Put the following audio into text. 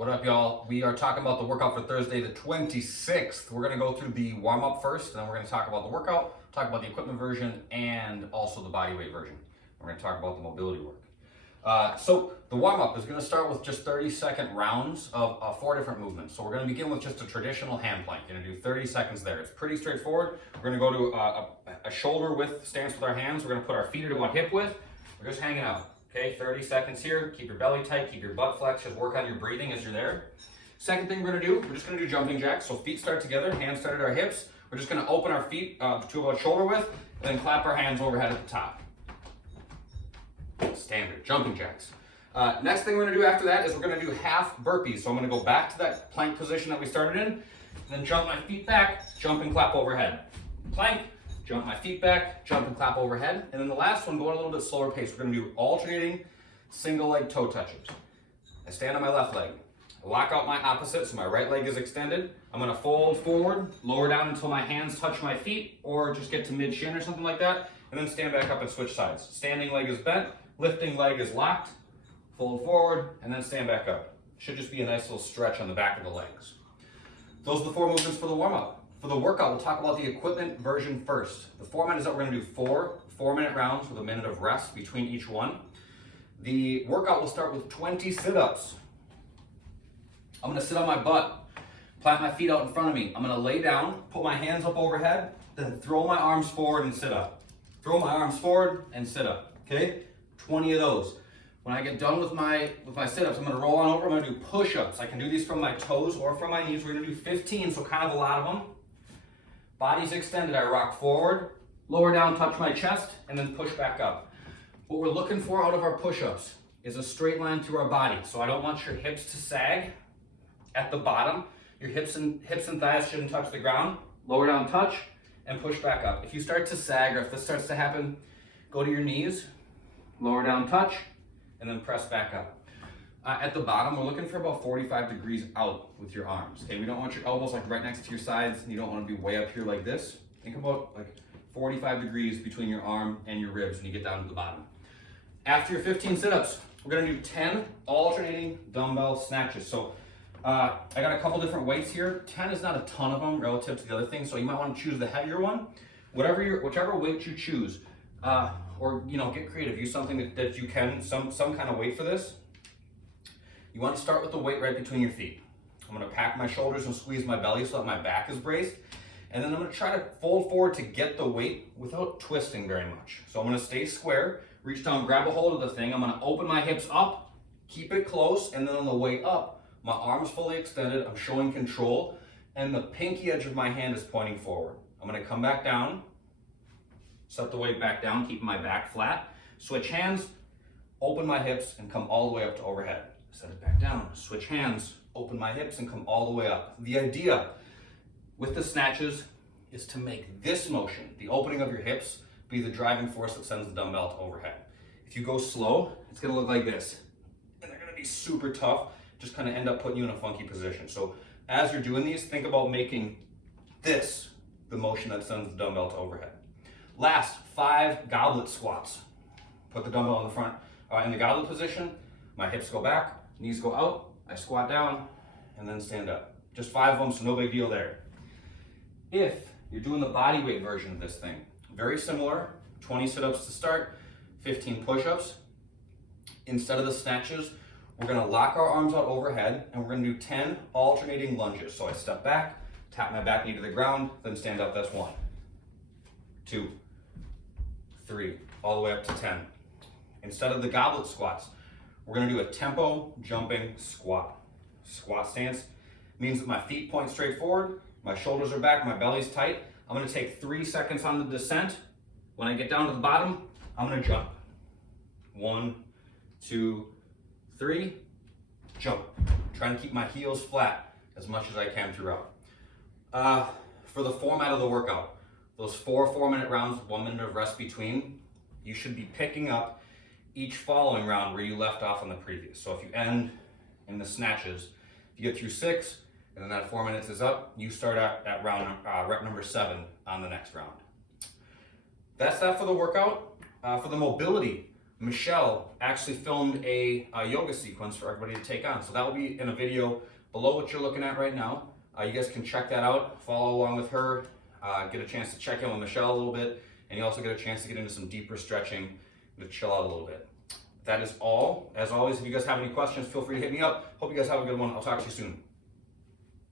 What up, y'all? We are talking about the workout for Thursday, the 26th. We're going to go through the warm-up first, and then we're going to talk about the workout, talk about the equipment version, and also the body weight version. We're going to talk about the mobility work. So the warm-up is going to start with just 30-second rounds of 4 different movements. So we're going to begin with just a traditional hand plank. You're going to do 30 seconds there. It's pretty straightforward. We're going to go to a shoulder width stance with our hands. We're going to put our feet into one hip width. We're just hanging out. Okay, 30 seconds here. Keep your belly tight, keep your butt flexed. Just work on your breathing as you're there. Second thing we're just gonna do jumping jacks. So feet start together, hands start at our hips. We're just gonna open our feet to about shoulder width, and then clap our hands overhead at the top. Standard jumping jacks. Next thing we're gonna do after that is we're gonna do half burpees. So I'm gonna go back to that plank position that we started in, and then jump my feet back, jump and clap overhead. Plank. Jump my feet back, jump and clap overhead. And then the last one, go at a little bit slower pace. We're gonna do alternating single leg toe touches. I stand on my left leg. I lock out my opposite, so my right leg is extended. I'm gonna fold forward, lower down until my hands touch my feet, or just get to mid shin or something like that, and then stand back up and switch sides. Standing leg is bent, lifting leg is locked, fold forward, and then stand back up. Should just be a nice little stretch on the back of the legs. Those are the 4 movements for the warm-up. For the workout, we'll talk about the equipment version first. The format is that we're gonna do 4 4-minute rounds with a minute of rest between each one. The workout will start with 20 sit-ups. I'm gonna sit on my butt, plant my feet out in front of me. I'm gonna lay down, put my hands up overhead, then throw my arms forward and sit up. Throw my arms forward and sit up, okay? 20 of those. When I get done with my sit-ups, I'm gonna roll on over, I'm gonna do push-ups. I can do these from my toes or from my knees. We're gonna do 15, so kind of a lot of them. Body's extended, I rock forward, lower down, touch my chest, and then push back up. What we're looking for out of our push-ups is a straight line through our body. So I don't want your hips to sag at the bottom. Your hips and thighs shouldn't touch the ground. Lower down, touch, and push back up. If you start to sag, or if this starts to happen, go to your knees, lower down, touch, and then press back up. At the bottom, we're looking for about 45 degrees out with your arms. Okay, we don't want your elbows like right next to your sides, and you don't want to be way up here like this. Think about like 45 degrees between your arm and your ribs when you get down to the bottom. After your 15 sit-ups, we're gonna do 10 alternating dumbbell snatches. So I got a couple different weights here. 10 is not a ton of them relative to the other things, so you might want to choose the heavier one. Whichever weight you choose, or get creative. Use something that you can, some kind of weight for this. You want to start with the weight right between your feet. I'm going to pack my shoulders and squeeze my belly so that my back is braced. And then I'm going to try to fold forward to get the weight without twisting very much. So I'm going to stay square, reach down, grab a hold of the thing. I'm going to open my hips up, keep it close, and then on the way up, my arm's fully extended, I'm showing control, and the pinky edge of my hand is pointing forward. I'm going to come back down, set the weight back down, keeping my back flat, switch hands, open my hips, and come all the way up to overhead. Set it back down, switch hands, open my hips, and come all the way up. The idea with the snatches is to make this motion, the opening of your hips, be the driving force that sends the dumbbell to overhead. If you go slow, it's gonna look like this. And they're gonna be super tough, just kind of end up putting you in a funky position. So as you're doing these, think about making this the motion that sends the dumbbell to overhead. Last, 5 goblet squats. Put the dumbbell in the front, in the goblet position, my hips go back, knees go out, I squat down, and then stand up. Just 5 of them, so no big deal there. If you're doing the body weight version of this thing, very similar, 20 sit-ups to start, 15 push-ups. Instead of the snatches, we're gonna lock our arms out overhead, and we're gonna do 10 alternating lunges. So I step back, tap my back knee to the ground, then stand up, that's 1, 2, 3, all the way up to 10. Instead of the goblet squats, we're gonna do a tempo jumping squat. Squat stance means that my feet point straight forward, my shoulders are back, my belly's tight. I'm gonna take 3 seconds on the descent. When I get down to the bottom, I'm gonna jump. 1, 2, 3, jump. Trying to keep my heels flat as much as I can throughout. For the format of the workout, those 4 4-minute rounds, 1 minute of rest between, you should be picking up each following round where you left off on the previous. So if you end in the snatches, if you get through 6, and then that 4 minutes is up, you start at rep number 7 on the next round. That's that for the workout. For the mobility, Michelle actually filmed a yoga sequence for everybody to take on. So that will be in a video below what you're looking at right now. You guys can check that out, follow along with her, get a chance to check in with Michelle a little bit, and you also get a chance to get into some deeper stretching to chill out a little bit. That is all. As always, if you guys have any questions, feel free to hit me up. Hope you guys have a good one. I'll talk to you soon.